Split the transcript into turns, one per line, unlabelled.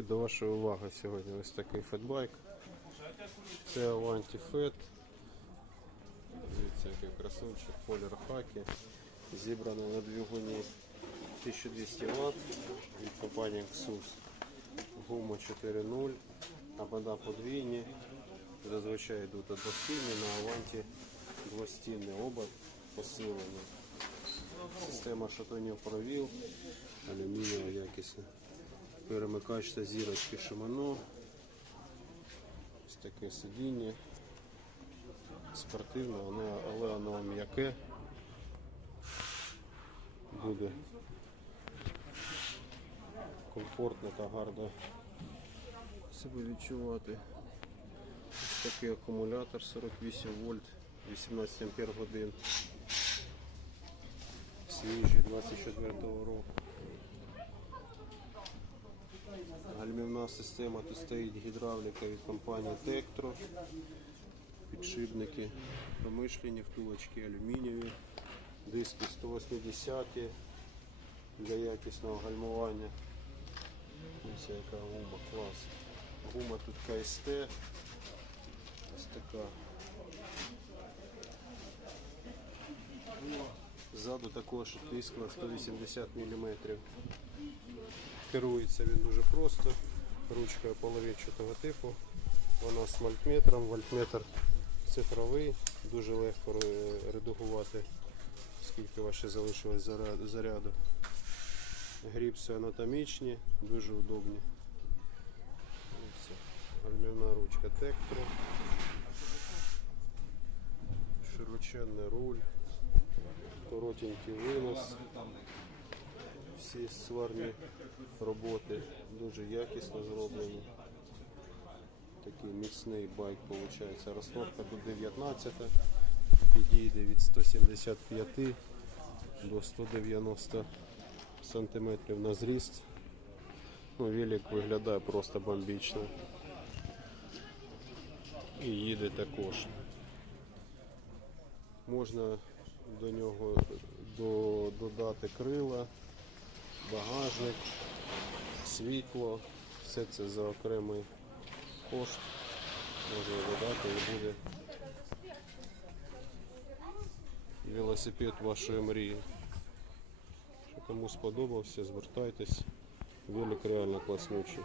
Привіт, до вашої уваги сьогодні ось такий фетбайк. Це Avanti Fat. Дивіться, який красунчик, колір хакі. Зібрано на двигуні 1200 Вт від компанії Xus. Гума 4.0, обода подвійні. Зазвичай йдуть одностінні, на Avanti двостінний обод посилений. Система шатунів провіл, алюмінієва якісна. Перемикач зірочки Shimano. Ось таке сидіння. Спортивне, але воно м'яке. Буде комфортно та гарно себе відчувати. Ось такий акумулятор 48 вольт, 18 ампер годин. Свіжий 24 року. Гальмівна система, тут стоїть гідравліка від компанії Tektro. Підшипники промишлені, втулочки алюмінієві, диски 180 для якісного гальмування. Ось яка гума, клас. Гума тут КСТ. Ось така. Ззаду також тискла 180 мм. Керується він дуже просто. Ручкою половинчатого типу. Вона з вольтметром. Вольтметр цифровий, дуже легко редагувати, скільки ваше залишилось заря- заряду. Гріпси анатомічні, дуже удобні. Ось Гальмівна ручка Tektro. Широченний руль, коротенький винос всі сварні роботи дуже якісно зроблені. Такий міцний байк виходить. Ростовка тут 19, підійде від 175 до 190 сантиметрів на зріст. Ну, велик виглядає просто бомбічно. І їде також. Можна до нього до, додати крила, багажник, світло, все це за окремий кошт можна додати і буде велосипед вашої мрії. Що кому сподобався, звертайтесь. Велик реально класнючий.